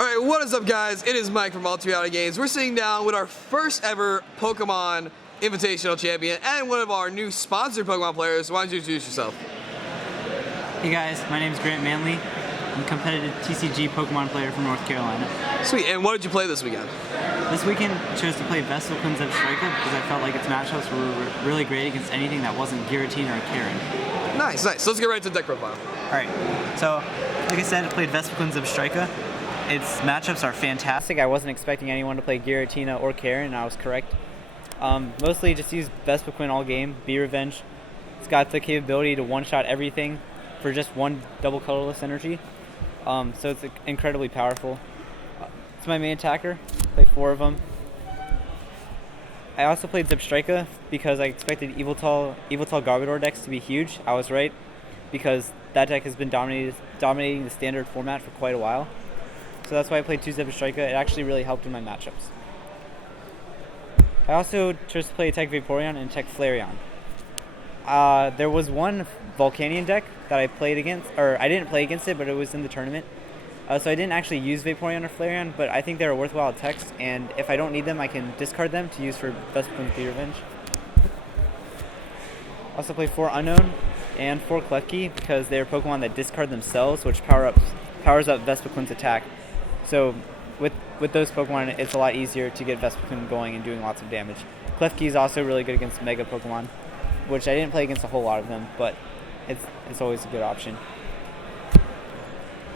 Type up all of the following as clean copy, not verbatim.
Alright, what is up guys? It is Mike from Multi-Reality Games. We're sitting down with our first ever Pokemon Invitational champion and one of our new sponsored Pokemon players. Why don't you introduce yourself? Hey guys, my name is Manley. I'm a competitive TCG Pokemon player from North Carolina. Sweet, and what did you play this weekend? This weekend I chose to play Vespiquen Zebstrika because I felt like its matchups were really great against anything that wasn't Giratina or Karen. Nice. So let's get right to the deck profile. Alright, so like I said, I played Vespiquen Zebstrika. Its matchups are fantastic. I wasn't expecting anyone to play Giratina or Karen, and I was correct. Mostly just use Vespiquen all game, be revenge. It's got the capability to one-shot everything for just one double colorless energy. So it's incredibly powerful. It's my main attacker. Played 4 of them. I also played Zebstrika because I expected Yveltal Garbodor decks to be huge. I was right, because that deck has been dominating the standard format for quite a while. So that's why I played 2 Zebstrika. It actually really helped in my matchups. I also chose to play Tech Vaporeon and Tech Flareon. There was one Volcanion deck that I played against, or I didn't play against it, but it was in the tournament. So I didn't actually use Vaporeon or Flareon, but I think they're worthwhile techs, and if I don't need them, I can discard them to use for Vespiquen Be Revenge. Also played 4 Unknown and 4 Klefki because they're Pokemon that discard themselves, which powers up Vespiquen's attack. So with those Pokemon, it's a lot easier to get Vespiquen going and doing lots of damage. Klefki is also really good against Mega Pokemon, which I didn't play against a whole lot of them, but it's always a good option.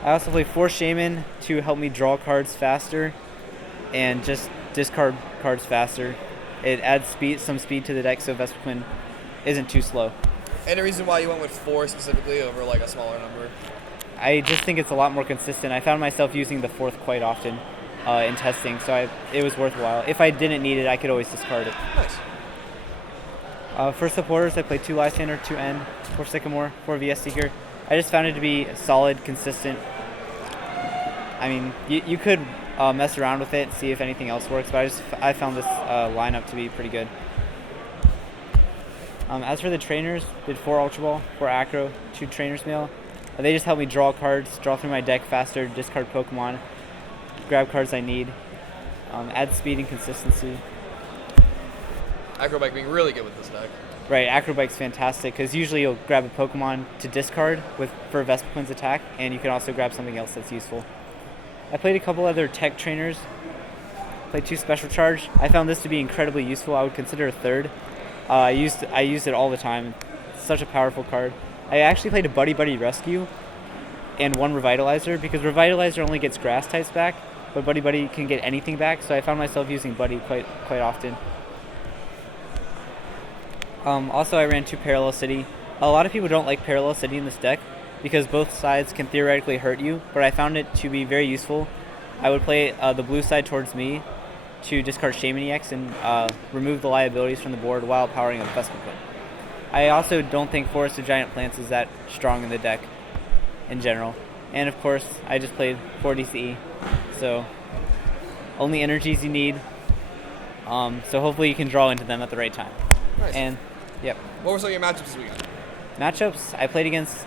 I also play 4 Shaman to help me draw cards faster and just discard cards faster. It adds some speed to the deck so Vespiquen isn't too slow. Any reason why you went with 4 specifically over like a smaller number? I just think it's a lot more consistent. I found myself using the 4th quite often in testing, so it was worthwhile. If I didn't need it, I could always discard it. Nice. For supporters, I played 2 Lysander, 2 N, 4 Sycamore, 4 VS Seeker. I just found it to be solid, consistent. I mean, you could mess around with it and see if anything else works, but I found this lineup to be pretty good. As for the trainers, did 4 Ultra Ball, 4 Acro, 2 Trainers Mail. They just help me draw cards, draw through my deck faster, discard Pokemon, grab cards I need, add speed and consistency. Acrobike being really good with this deck. Right, Acrobike's fantastic because usually you'll grab a Pokemon to discard for Vespiquen's attack, and you can also grab something else that's useful. I played a couple other tech trainers. Played 2 Special Charge. I found this to be incredibly useful. I would consider a 3rd. I used it all the time. It's such a powerful card. I actually played a Buddy Rescue and 1 Revitalizer because Revitalizer only gets grass types back, but Buddy can get anything back, so I found myself using Buddy quite often. Also, I ran 2 Parallel City. A lot of people don't like Parallel City in this deck because both sides can theoretically hurt you, but I found it to be very useful. I would play the blue side towards me to discard Shaman EX and remove the liabilities from the board while powering up Vespiquen. I also don't think Forest of Giant Plants is that strong in the deck in general. And of course, I just played 4 DCE, so only energies you need. So hopefully you can draw into them at the right time. Nice. And yep. What were some of your matchups this weekend? Matchups, I played against,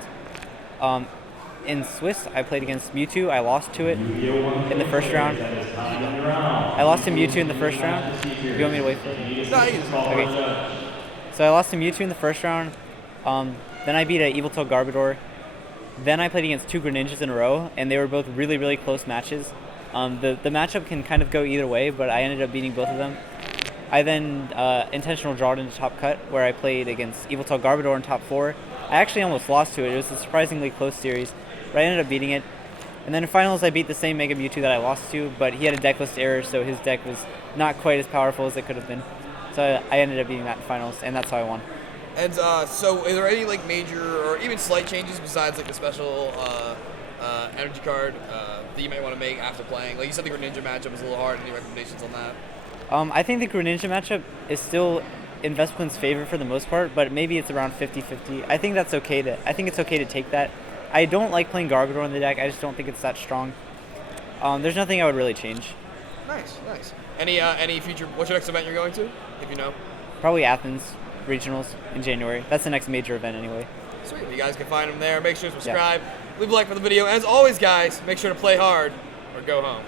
in Swiss, I played against Mewtwo. I lost to it in the first round. I lost to Mewtwo in the first round. Do you want me to wait for it? No, you can. Okay. So I lost to Mewtwo in the first round. Then I beat a Yveltal Garbodor. Then I played against 2 Greninjas in a row, and they were both really close matches. The matchup can kind of go either way, but I ended up beating both of them. I then intentional drawed into top cut, where I played against Yveltal Garbodor in top 4. I actually almost lost to it. It was a surprisingly close series, but I ended up beating it. And then in finals, I beat the same Mega Mewtwo that I lost to, but he had a deck list error, so his deck was not quite as powerful as it could have been. So I ended up beating that in finals, and that's how I won. And so is there any like major or even slight changes besides like the special energy card that you might want to make after playing? Like you said, the Greninja matchup was a little hard. Any recommendations on that? I think the Greninja matchup is still in Vespiquen's favor for the most part, but maybe it's around 50-50. I think it's okay to take that. I don't like playing Garbodor in the deck. I just don't think it's that strong. There's nothing I would really change. Nice. Any future? What's your next event you're going to? If you know. Probably Athens regionals in January. That's the next major event anyway. Sweet. You guys can find them there. Make sure to subscribe. Leave a like for the video. As always, guys, make sure to play hard or go home.